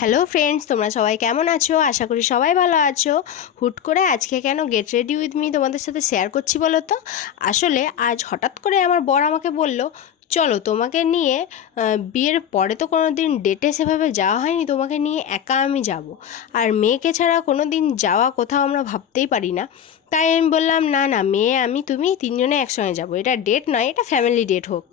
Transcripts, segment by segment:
Hello friends, তোমরা সবাই কেমন আছো? আশা করি সবাই ভালো আছো। হুট করে আজকে কেন গেট রেডি উইথ মি তোমাদের সাথে শেয়ার করছি বলো তো? আসলে আজ হঠাৎ করে আমার বর আমাকে বলল, চলো তোমাকে নিয়ে বিয়ের পরে তো কোনো দিন ডেটে সেভাবে যাওয়া হয়নি, তোমাকে নিয়ে একা আমি যাব। আর মেয়েকে ছাড়া কোনো দিন যাওয়া কোথাও আমরা ভাবতেই পারি না। তাই আমি বললাম, না না, মেয়ে আমি তুমি তিনজনে একসঙ্গে যাব, এটা ডেট নয়, এটা ফ্যামিলি ডেট হোক।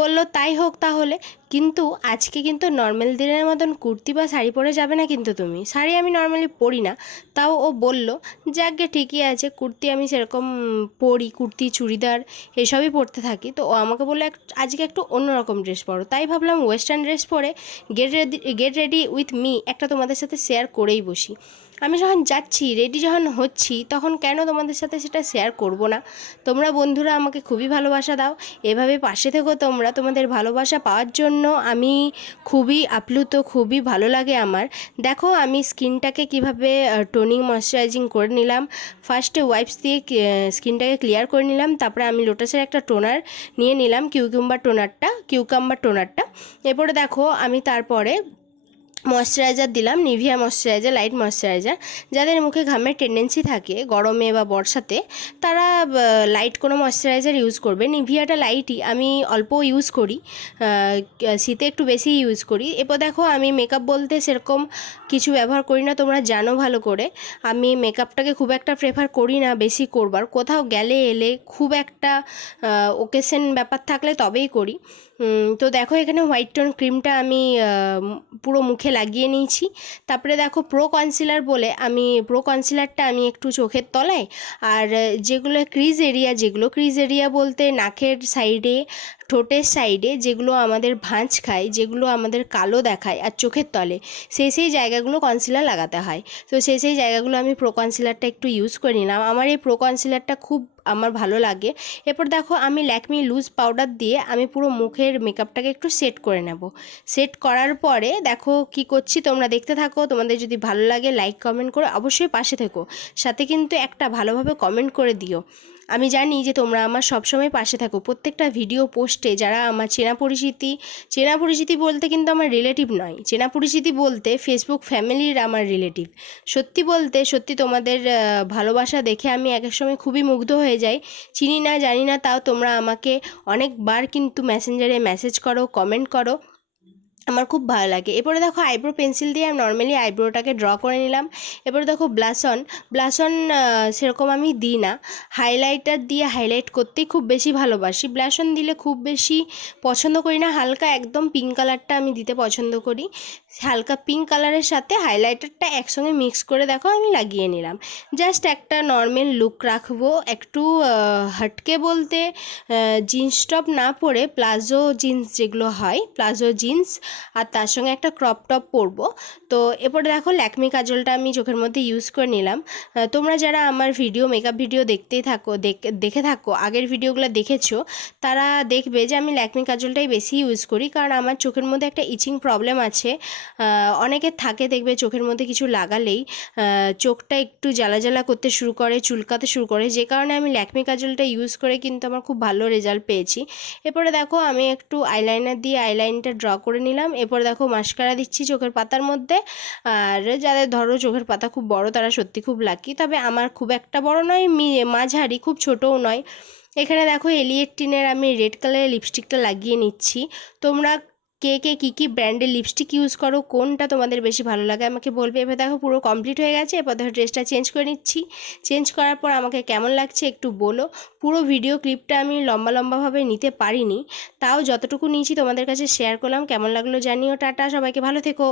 বলল তাই হোক তাহলে। কিন্তু আজকে কিন্তু নর্মাল দিনের মতন কুর্তি বা শাড়ি পরে যাবে না, কিন্তু তুমি, শাড়ি আমি নর্মালি পরি না। তাও ও বলল, যাকগে ঠিকই আছে, কুর্তি আমি সেরকম পরি, কুর্তি চুড়িদার এসবই পরতে থাকি। তো ও আমাকে বললো আজকে একটু অন্যরকম ড্রেস পরো। তাই ভাবলাম ওয়েস্টার্ন ড্রেস পরে গেট রেডি উইথ মি একটা তোমাদের সাথে শেয়ার করেই বসি। আমি যখন যাচ্ছি, রেডি যখন হচ্ছি, তখন কেন তোমাদের সাথে সেটা শেয়ার করব না? তোমরা বন্ধুরা আমাকে খুবই ভালোবাসা দাও, এভাবে পাশে থেকো তোমরা। তোমাদের ভালোবাসা পাওয়ার জন্য আমি খুবই আপ্লুত, খুবই ভালো লাগে আমার। দেখো আমি স্কিনটাকে কিভাবে টোনিং ময়শ্চারাইজিং করে নিলাম। ফার্স্টে ওয়াইপস দিয়ে স্কিনটাকে ক্লিয়ার করে নিলাম, তারপরে আমি লোটাসের একটা টোনার নিয়ে নিলাম, কিউকাম্বার টোনারটা। এরপরে দেখো আমি তারপরে ময়শ্চারাইজার দিলাম, নিভিয়া ময়শ্চারাইজার, লাইট ময়শ্চারাইজার। যাদের মুখে ঘামের টেন্ডেন্সি থাকে গরমে বা বর্ষাতে, তারা লাইট কোনো ময়শ্চারাইজার ইউজ করবে। নিভিয়াটা লাইটই, আমি অল্প ইউজ করি, শীতে একটু বেশি ইউজ করি। এরপর দেখো আমি মেকআপ বলতে সেরকম কিছু ব্যবহার করি না, তোমরা জানো ভালো করে। আমি মেকআপটাকে খুব একটা প্রেফার করি না বেশি করবার, কোথাও গেলে এলে খুব একটা ওকেশন ব্যাপার থাকলে তবেই করি। তো দেখো এখানে হোয়াইট টোন ক্রিমটা আমি পুরো মুখে লাগিয়ে নিয়েছি। তারপরে দেখো প্রো কনসিলার বলে, আমি প্রো কনসিলারটা আমি একটু চোখের তলায় আর যেগুলো ক্রিজ এরিয়া বলতে নাকের সাইডে, ঠোঁটের সাইডে যেগুলো আমাদের ভাঁজ খায়, যেগুলো আমাদের কালো দেখায়, আর চোখের তলে সেই জায়গাগুলো কনসিলার লাগাতে হয়। তো সেই জায়গাগুলো আমি প্রো কনসিলারটা একটু ইউজ করে নিলাম। আমার এই প্রো কনসিলারটা খুব আমার ভালো লাগে। এরপর দেখো আমি ল্যাকমি লুজ পাউডার দিয়ে আমি পুরো মুখের মেকআপটাকে একটু সেট করে নেব। সেট করার পরে দেখো কি করছি, তোমরা দেখতে থাকো। তোমাদের যদি ভালো লাগে লাইক কমেন্ট করে অবশ্যই পাশে থেকো, সাথে কিন্তু একটা ভালোভাবে কমেন্ট করে দিও। আমি জানি যে তোমরা আমার সবসময় পাশে থাকো, প্রত্যেকটা ভিডিও পোস্টে যারা আমার চেনা পরিচিতি বলতে কিন্তু আমার রিলেটিভ নয়, চেনা পরিচিতি বলতে ফেসবুক ফ্যামিলির আমার রিলেটিভ। সত্যি বলতে সত্যি তোমাদের ভালোবাসা দেখে আমি এক এক সময় খুবই মুগ্ধ হয়ে যাই। চিনি না জানি না, তাও তোমরা আমাকে অনেকবার কিন্তু মেসেঞ্জারে মেসেজ করো, কমেন্ট করো, আমার খুব ভালো লাগে। এরপরে দেখো আইব্রো পেন্সিল দিয়ে আমি নর্মালি আইব্রোটাকে ড্র করে নিলাম। এরপরে দেখো ব্লাশন সেরকম আমি দিই না, হাইলাইটার দিয়ে হাইলাইট করতেই খুব বেশি ভালোবাসি। ব্লাশন দিলে খুব বেশি পছন্দ করি না, হালকা একদম পিঙ্ক কালারটা আমি দিতে পছন্দ করি। হালকা পিঙ্ক কালারের সাথে হাইলাইটারটা একসঙ্গে মিক্স করে দেখো আমি লাগিয়ে নিলাম। জাস্ট একটা নর্মাল লুক রাখবো, একটু হটকে বলতে জিন্স টপ না পরে প্লাজো জিন্স যেগুলো হয়, প্লাজো জিন্স, আর তার সঙ্গে একটা ক্রপ টপ পরবো। তো এরপরে দেখো ল্যাকমি কাজলটা আমি চোখের মধ্যে ইউজ করে নিলাম। তোমরা যারা আমার মেকআপ ভিডিও দেখতেই থাকো, দেখে থাকো, আগের ভিডিওগুলো দেখেছো, তারা দেখবে যে আমি ল্যাকমি কাজলটাই বেশি ইউজ করি, কারণ আমার চোখের মধ্যে একটা ইচিং প্রবলেম আছে। অনেকের থাকে, দেখবে চোখের মধ্যে কিছু লাগালেই চোখটা একটু জ্বালা জ্বালা করতে শুরু করে, চুলকাতে শুরু করে, যে কারণে আমি ল্যাকমি কাজলটা ইউজ করে কিন্তু আমার খুব ভালো রেজাল্ট পেয়েছি। এরপরে দেখো আমি একটু আইলাইনার দিয়ে আইলাইনটা ড্র করে নিলাম। এরপর দেখো মাস্কারা দিচ্ছি চোখের পাতার মধ্যে। আর যাদের ধরো চোখের পাতা খুব বড় তারা সত্যি খুব লাকি, তবে আমার খুব একটা বড় নয়, মাঝারি, খুব ছোটও নয়। এখানে দেখো এলিয়েট টিনের আমি রেড কালারের লিপস্টিকটা লাগিয়ে নিচ্ছি। তোমরা কে কী ব্র্যান্ডের লিপস্টিক ইউজ করো, কোনটা তোমাদের বেশি ভালো লাগে আমাকে বলবে। এবার দেখো পুরো কমপ্লিট হয়ে গেছে। এরপর দেখো ড্রেসটা চেঞ্জ করে নিচ্ছি। চেঞ্জ করার পর আমাকে কেমন লাগছে একটু বলো। পুরো ভিডিও ক্লিপটা আমি লম্বাভাবে নিতে পারিনি, তাও যতটুকু নিয়েছি তোমাদের কাছে শেয়ার করলাম। কেমন লাগলো জানিও। টাটা, সবাইকে ভালো থেকো।